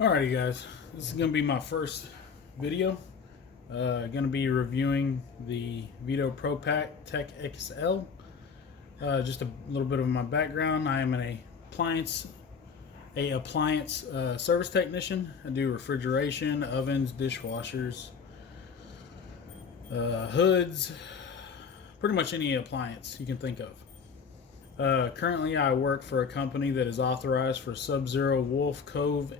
Alrighty guys, this is going to be my first video. Going to be reviewing the Veto Pro-Pac Tech XL. Just a little bit of my background. I am an appliance service technician. I do refrigeration, ovens, dishwashers, hoods, pretty much any appliance you can think of. Currently I work for a company that is authorized for Sub-Zero, Wolf, Cove,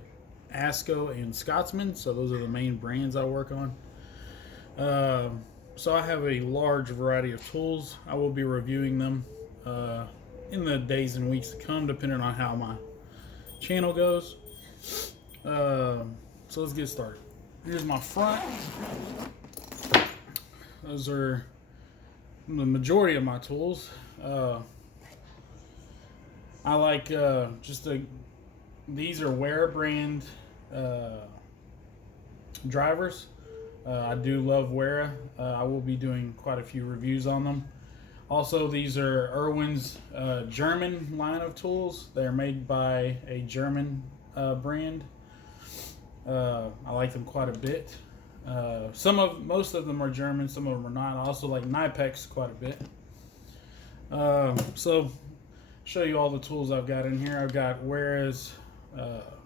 Asco, and Scotsman, so those are the main brands I work on. So I have a large variety of tools. I will be reviewing them in the days and weeks to come, depending on how my channel goes. So let's get started. Here's my front. Those are the majority of my tools. I like these are werra brand drivers. I do love werra. I will be doing quite a few reviews on them. Also, these are Irwin's German line of tools. They're made by a German brand. I like them quite a bit. Most of them are German, some of them are not. I also like Knipex quite a bit. So show you all the tools I've got in here. I've got Werra's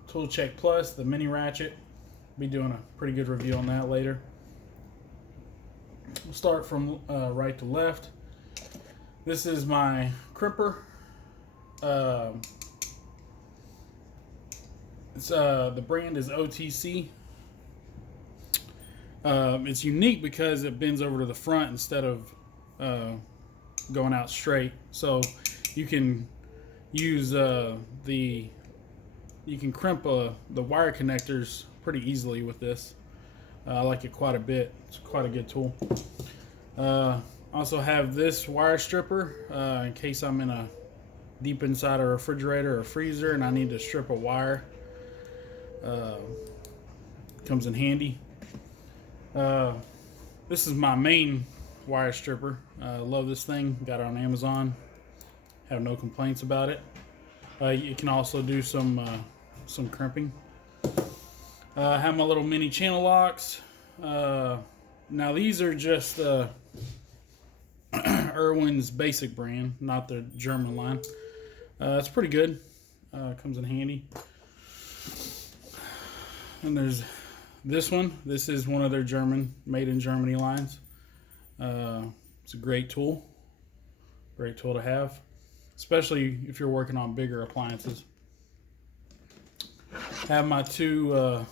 Tool Check Plus, the mini ratchet. Be doing a pretty good review on that later. We'll start from right to left. This is my crimper. The brand is OTC. It's unique because it bends over to the front instead of going out straight. So you can use you can crimp the wire connectors pretty easily with this. I like it quite a bit. It's quite a good tool. Also have this wire stripper in case I'm in deep inside a refrigerator or freezer and I need to strip a wire. Comes in handy. This is my main wire stripper. Love this thing. Got it on Amazon. Have no complaints about it. You can also do some crimping. I have my little mini channel locks. Now these are just Irwin's basic brand, not the German line. It's pretty good. Comes in handy. And there's this one. This is one of their made in Germany lines. It's a great tool. Great tool to have, especially if you're working on bigger appliances. Have my two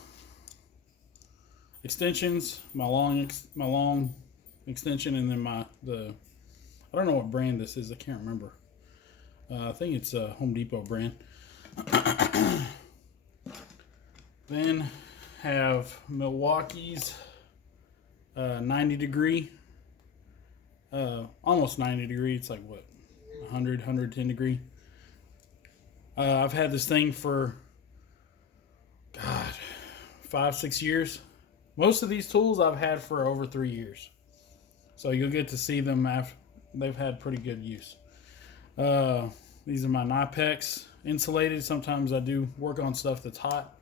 extensions, my long extension, and then I don't know what brand this is. I can't remember. I think it's a Home Depot brand. Then have Milwaukee's 90 degree, almost 90 degree. It's like what, 100, 110 degree. I've had this thing for 5-6 years. Most of these tools I've had for over 3 years. So you'll get to see them after they've had pretty good use. These are my Knipex insulated. Sometimes I do work on stuff that's hot.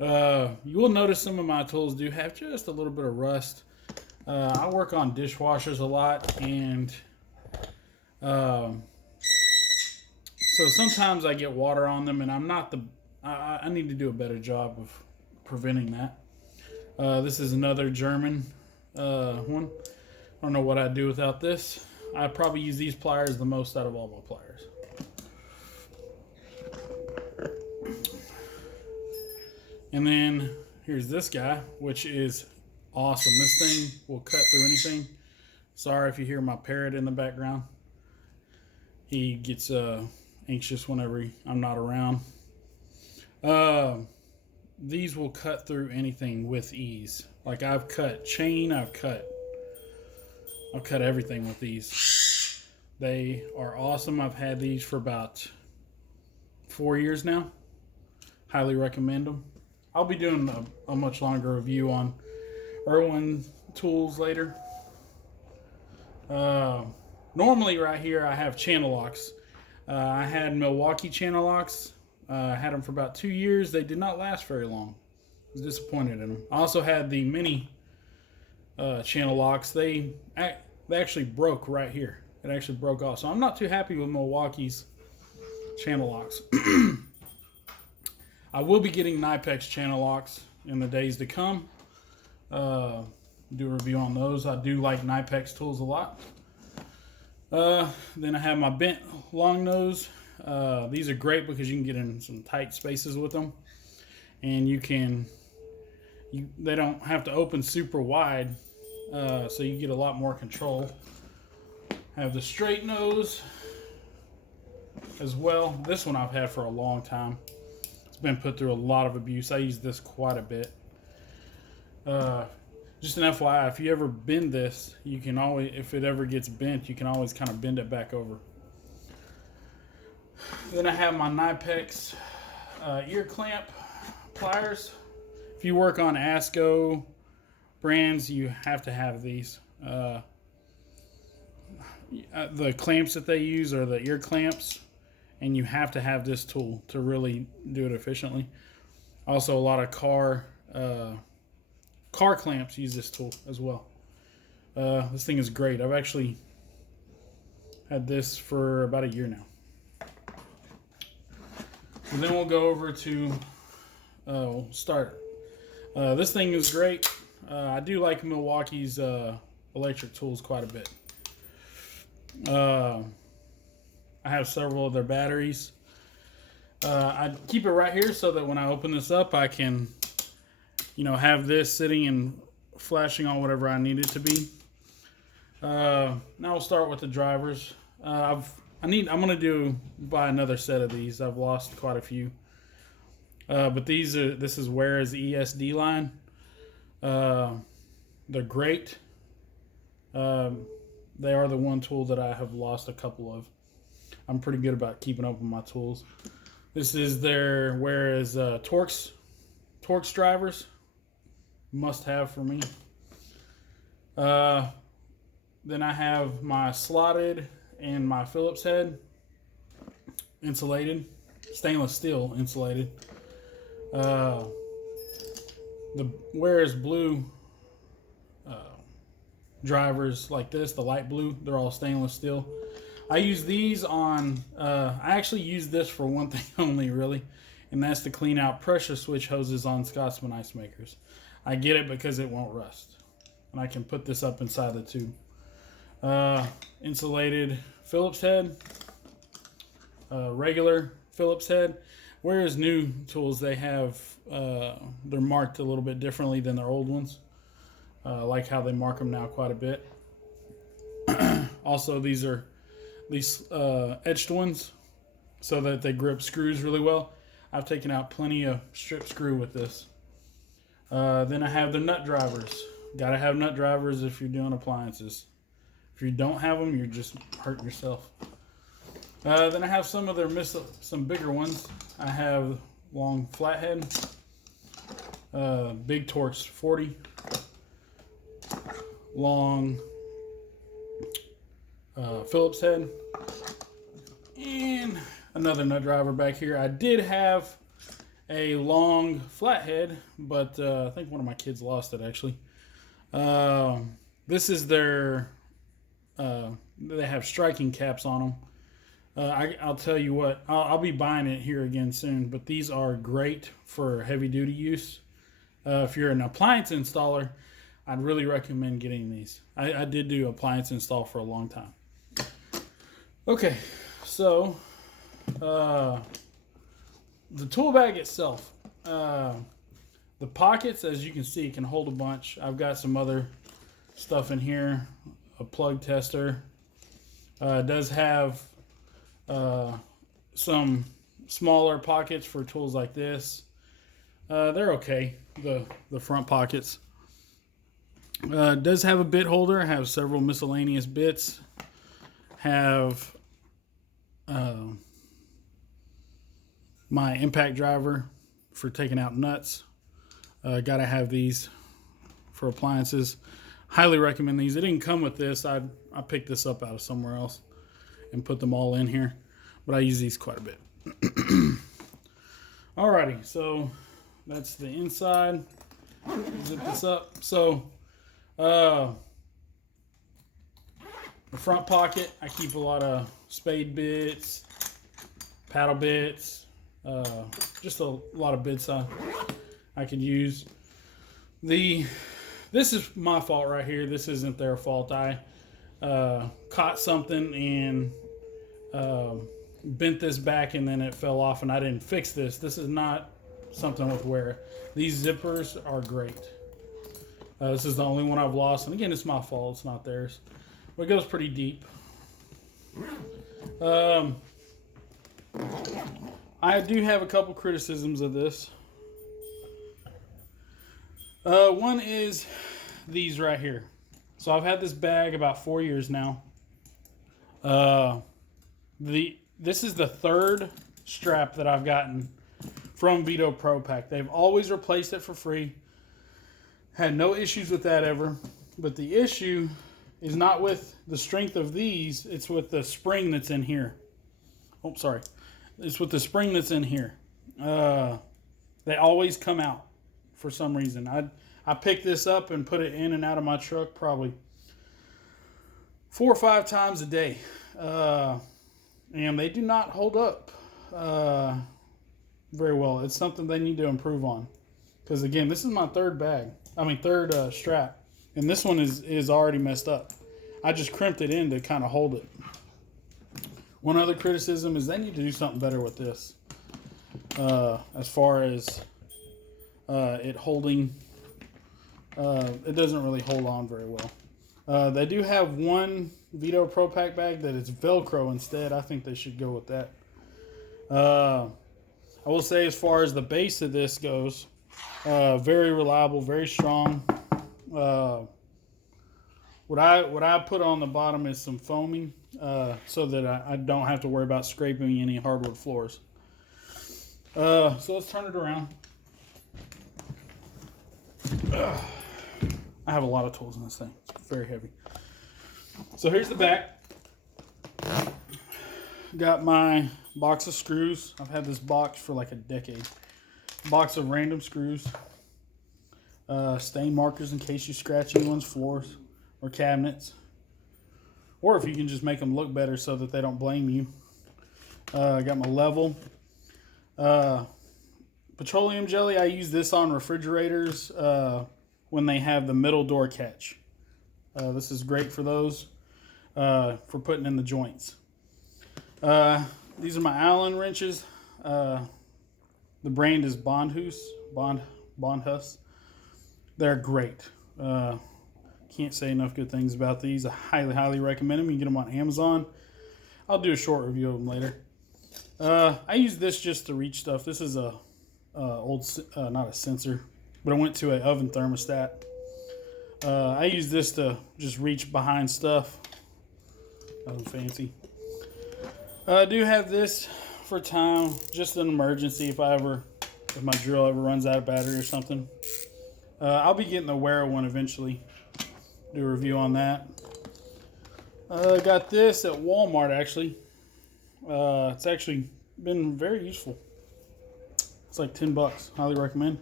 You will notice some of my tools do have just a little bit of rust. I work on dishwashers a lot, and so sometimes I get water on them, and I need to do a better job of preventing that. This is another German one. I don't know what I'd do without this. I probably use these pliers the most out of all my pliers. And then here's this guy, which is awesome. This thing will cut through anything. Sorry if you hear my parrot in the background. He gets anxious whenever I'm not around. These will cut through anything with ease. Like I've cut chain, I've cut everything with these. They are awesome. I've had these for about 4 years now. Highly recommend them. I'll be doing a much longer review on Irwin tools later. Normally right here I have channel locks. I had Milwaukee channel locks I had them for about 2 years. They did not last very long. I was disappointed in them. I also had the mini channel locks. They actually broke right here. It actually broke off. So I'm not too happy with Milwaukee's channel locks. I will be getting Knipex channel locks in the days to come. Do a review on those. I do like Knipex tools a lot. Then I have my bent long nose. These are great because you can get in some tight spaces with them, and they don't have to open super wide, so you get a lot more control. I have the straight nose as well. This one I've had for a long time. It's been put through a lot of abuse. I use this quite a bit. Just an FYI, if you ever bend this, you can always, if it ever gets bent, you can always kind of bend it back over. Then I have my Knipex ear clamp pliers. If you work on ASCO brands, you have to have these. The clamps that they use are the ear clamps, and you have to have this tool to really do it efficiently. Also, a lot of car clamps use this tool as well. This thing is great. I've actually had this for about a year now. And then we'll go over to start. This thing is great. I do like Milwaukee's electric tools quite a bit. I have several of their batteries. I keep it right here so that when I open this up, I can, have this sitting and flashing on whatever I need it to be. Now we'll start with the drivers. I'm gonna buy another set of these. I've lost quite a few. But this is Werra's ESD line. They're great. They are the one tool that I have lost a couple of. I'm pretty good about keeping up with my tools. This is their Werra's Torx drivers. Must have for me. Then I have my slotted and my Phillips head insulated, stainless steel insulated. The Werra's blue drivers like this, the light blue, they're all stainless steel. I use these on, I actually use this for one thing only really, and that's to clean out pressure switch hoses on Scotsman ice makers. I get it because it won't rust. And I can put this up inside the tube. Insulated Phillips head, regular Phillips head. Whereas new tools, they have, they're marked a little bit differently than their old ones. I like how they mark them now quite a bit. Also, these etched ones so that they grip screws really well. I've taken out plenty of strip screw with this. Then I have the nut drivers. Gotta have nut drivers if you're doing appliances. If you don't have them, you're just hurting yourself. Then I have some of their some bigger ones. I have long flathead, big Torx 40, long Phillips head, and another nut driver back here. I did have a long flathead, but I think one of my kids lost it actually. This is their, they have striking caps on them. I'll tell you what, I'll be buying it here again soon, but these are great for heavy duty use. If you're an appliance installer, I'd really recommend getting these. I did do appliance install for a long time. Okay, so the tool bag itself, the pockets, as you can see, can hold a bunch. I've got some other stuff in here, a plug tester. It does have some smaller pockets for tools like this. They're okay, the front pockets. It does have a bit holder. I have several miscellaneous bits. Have my impact driver for taking out nuts. Gotta have these for appliances. Highly recommend these. It didn't come with this. I picked this up out of somewhere else and put them all in here, but I use these quite a bit. Alrighty, so that's the inside. Zip this up. So the front pocket, I keep a lot of spade bits, paddle bits, just a lot of bits I could use. This is my fault right here. This isn't their fault. I caught something and bent this back, and then it fell off, and I didn't fix this. This is not something with werra. These zippers are great. This is the only one I've lost, and again, it's my fault. It's not theirs. But it goes pretty deep. I do have a couple criticisms of this. One is these right here. So I've had this bag about 4 years now. This is the third strap that I've gotten from Veto pro-pac. They've always replaced it for free. Had no issues with that ever. But the issue is not with the strength of these. It's with the spring that's in here. Oh, sorry. It's with the spring that's in here. They always come out for some reason. I pick this up and put it in and out of my truck probably 4 or 5 times a day. And they do not hold up very well. It's something they need to improve on. Because again, this is my third strap. And this one is already messed up. I just crimped it in to kind of hold it. One other criticism is they need to do something better with this. As far as it holding, it doesn't really hold on very well. They do have one Veto pro-pac bag that is Velcro instead. I think they should go with that. I will say, as far as the base of this goes, very reliable, very strong. What I put on the bottom is some foaming, so that I don't have to worry about scraping any hardwood floors. So let's turn it around. I have a lot of tools in this thing. It's very heavy. So here's the back. Got my box of screws. I've had this box for like a decade. Box of random screws. Stain markers in case you scratch anyone's floors or cabinets. Or if you can just make them look better so that they don't blame you. I got my level. Petroleum jelly, I use this on refrigerators when they have the middle door catch. This is great for those, for putting in the joints. These are my Allen wrenches. The brand is Bondhus. They're great. Can't say enough good things about these. I highly recommend them. You can get them on Amazon. I'll do a short review of them later. I use this just to reach stuff. This is a not a sensor, but I went to an oven thermostat. I use this to just reach behind stuff. Nothing fancy. I do have this for time, just an emergency if my drill ever runs out of battery or something. I'll be getting the werra one eventually. Do a review on that. Got this at Walmart actually. It's actually been very useful. It's like $10. Highly recommend.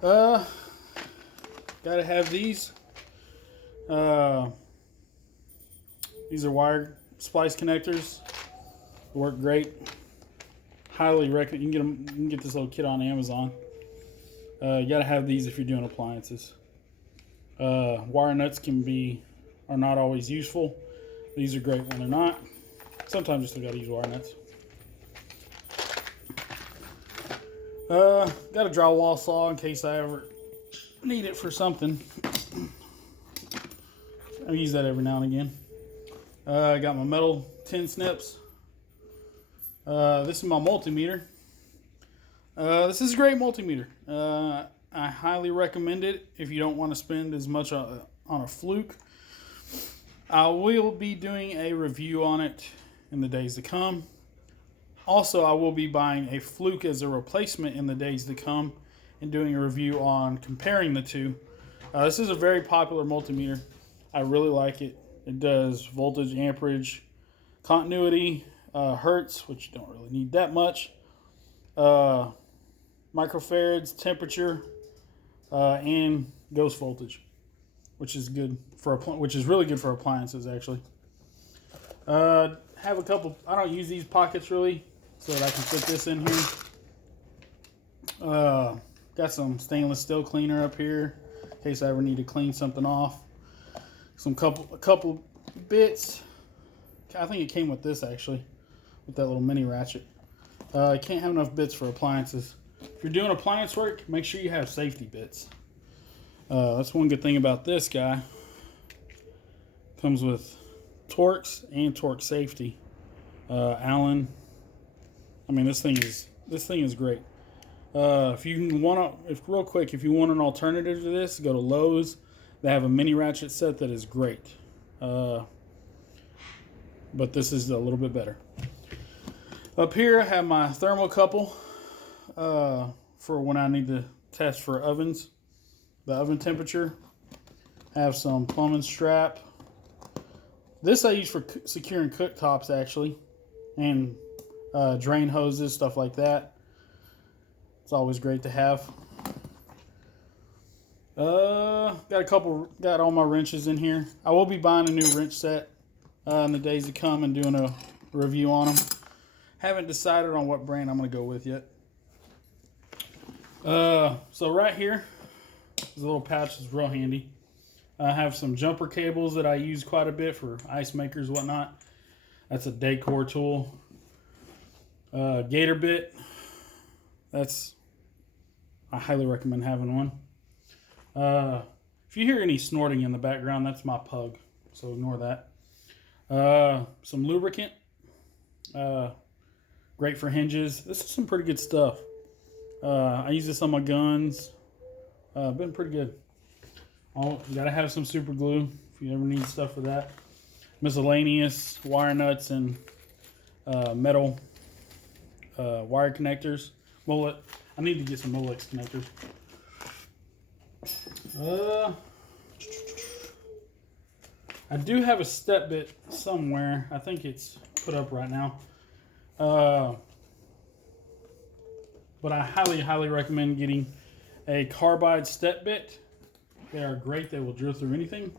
Gotta have these. These are wired Splice Connectors. Work great. Highly recommend. You can get this little kit on Amazon. You gotta have these if you're doing appliances. Wire nuts are not always useful. These are great when they're not. Sometimes you still gotta use wire nuts. Got a drywall saw in case I ever need it for something. I use that every now and again. I got my metal tin snips. This is my multimeter. This is a great multimeter. I highly recommend it if you don't want to spend as much on a fluke. I will be doing a review on it in the days to come. Also, I will be buying a fluke as a replacement in the days to come and doing a review on comparing the two. This is a very popular multimeter. I really like it. It does voltage, amperage, continuity, hertz, which you don't really need that much. microfarads, temperature, and ghost voltage, which is good for which is really good for appliances actually. Have a couple. I don't use these pockets really, so that I can fit this in here. Got some stainless steel cleaner up here in case I ever need to clean something off. A couple bits. I think it came with this actually, with that little mini ratchet. I can't have enough bits for appliances. If you're doing appliance work, make sure you have safety bits. That's one good thing about this guy. Comes with Torx and Torx safety. Allen. I mean, this thing is great. If you want an alternative to this, go to Lowe's. They have a mini ratchet set that is great. But this is a little bit better. Up here, I have my thermocouple for when I need to test for ovens, the oven temperature. I have some plumbing strap. This I use for securing cooktops actually, and drain hoses, stuff like that. It's always great to have. Got all my wrenches in here. I will be buying a new wrench set in the days to come and doing a review on them. Haven't decided on what brand I'm going to go with yet. So right here, this little pouch is real handy. I have some jumper cables that I use quite a bit for ice makers, whatnot. That's a decor tool. Gator bit. I highly recommend having one. If you hear any snorting in the background, that's my pug, so ignore that. Some lubricant. Great for hinges. This is some pretty good stuff. I use this on my guns. Been pretty good. You gotta have some super glue if you ever need stuff for that. Miscellaneous wire nuts and metal wire connectors. I need to get some Molex connectors. I do have a step bit somewhere. I think it's put up right now. But I highly recommend getting a carbide step bit. They are great. They will drill through anything.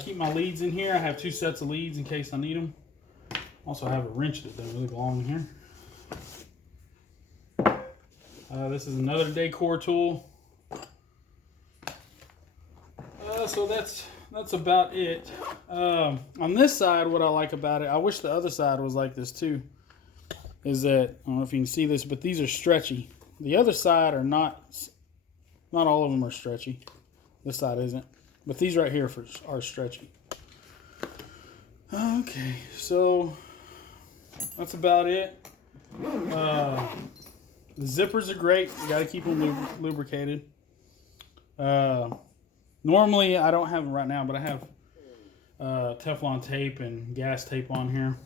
Keep my leads in here. I have 2 sets of leads in case I need them. Also, I have a wrench that doesn't really belong in here. This is another decor tool. So that's about it. On this side, what I like about it, I wish the other side was like this too, is that, I don't know if you can see this, but these are stretchy. The other side are not all of them are stretchy. This side isn't. But these right here are stretchy. Okay, so that's about it. The zippers are great. You got to keep them lubricated. Normally, I don't have them right now, but I have Teflon tape and gas tape on here.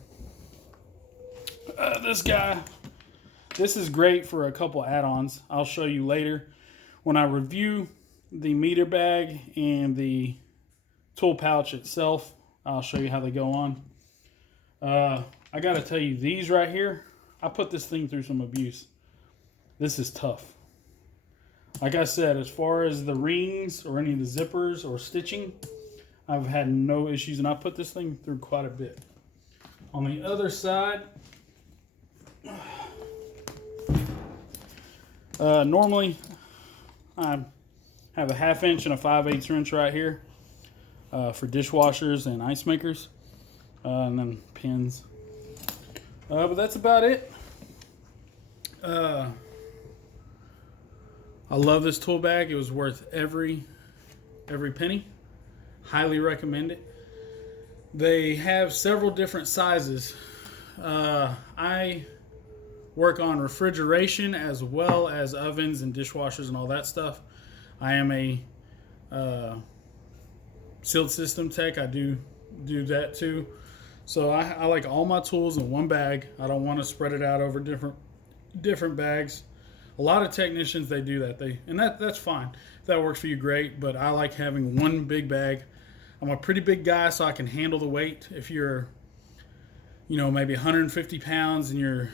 This is great for a couple add-ons. I'll show you later when I review the meter bag and the tool pouch itself. I'll show you how they go on. I got to tell you, these right here, I put this thing through some abuse. This is tough. Like I said, as far as the rings or any of the zippers or stitching, I've had no issues, and I put this thing through quite a bit. On the other side, normally I have a 1/2 inch and a 5/8 wrench right here for dishwashers and ice makers, and then pins. But that's about it. I love this tool bag. It was worth every penny. Highly recommend it. They have several different sizes. I work on refrigeration as well as ovens and dishwashers and all that stuff. I am a sealed system tech. I do that too. So I like all my tools in one bag. I don't want to spread it out over different bags. A lot of technicians, they do that. That's fine. If that works for you, great. But I like having one big bag. I'm a pretty big guy, so I can handle the weight. If you're, maybe 150 pounds and you're,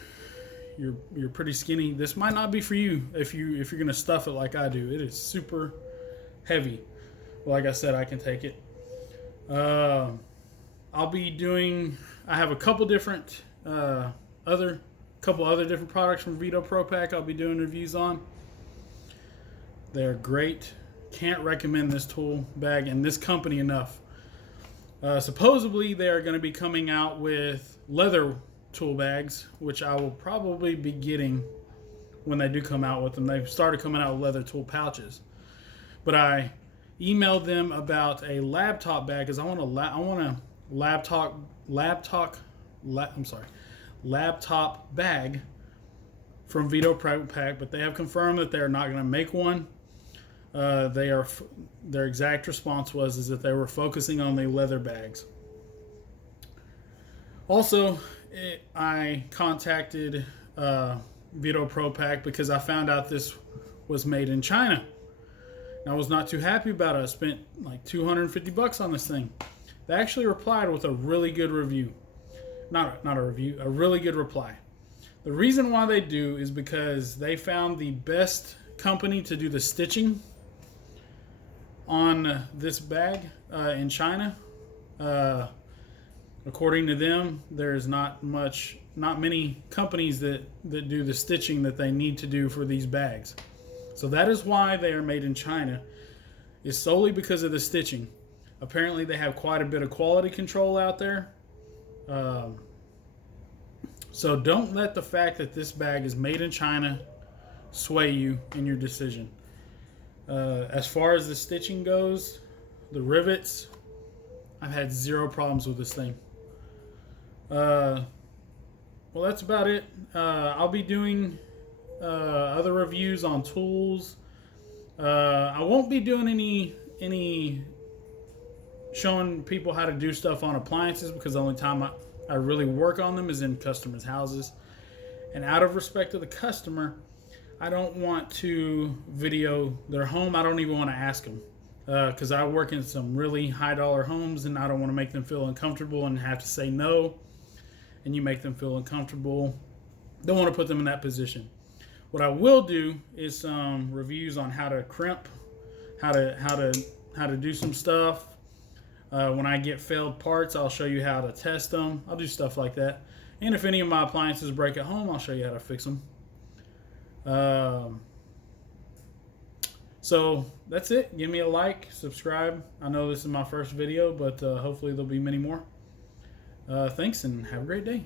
you're pretty skinny, this might not be for you if you're gonna stuff it like I do. It is super heavy. Like I said, I can take it. I'll be doing. I have a couple different other different products from Veto pro-pac I'll be doing reviews on. They're great. Can't recommend this tool bag and this company enough. Supposedly they are going to be coming out with leather tool bags, which I will probably be getting when they do come out with them. They've started coming out with leather tool pouches, but I emailed them about a laptop bag because I want a laptop bag from Veto pro-pac, but they have confirmed that they're not going to make one. Their exact response was that they were focusing on the leather bags. Also, I contacted Veto pro-pac because I found out this was made in China. And I was not too happy about it. I spent like $250 on this thing. They actually replied with a really good review. Not a review, a really good reply. The reason why they do is because they found the best company to do the stitching on this bag in China. According to them, there's not many companies that do the stitching that they need to do for these bags. So that is why they are made in China, is solely because of the stitching. Apparently they have quite a bit of quality control out there. So don't let the fact that this bag is made in China sway you in your decision. As far as the stitching goes, the rivets, I've had zero problems with this thing. Well, that's about it. I'll be doing other reviews on tools. I won't be doing any showing people how to do stuff on appliances because the only time I really work on them is in customers' houses. And out of respect to the customer, I don't want to video their home. I don't even want to ask them because I work in some really high-dollar homes and I don't want to make them feel uncomfortable and have to say no. And you make them feel uncomfortable. Don't want to put them in that position. What I will do is some reviews on how to crimp, how to do some stuff. When I get failed parts, I'll show you how to test them. I'll do stuff like that. And if any of my appliances break at home, I'll show you how to fix them. So that's it. Give me a like, subscribe. I know this is my first video, but hopefully there'll be many more. Thanks and have a great day.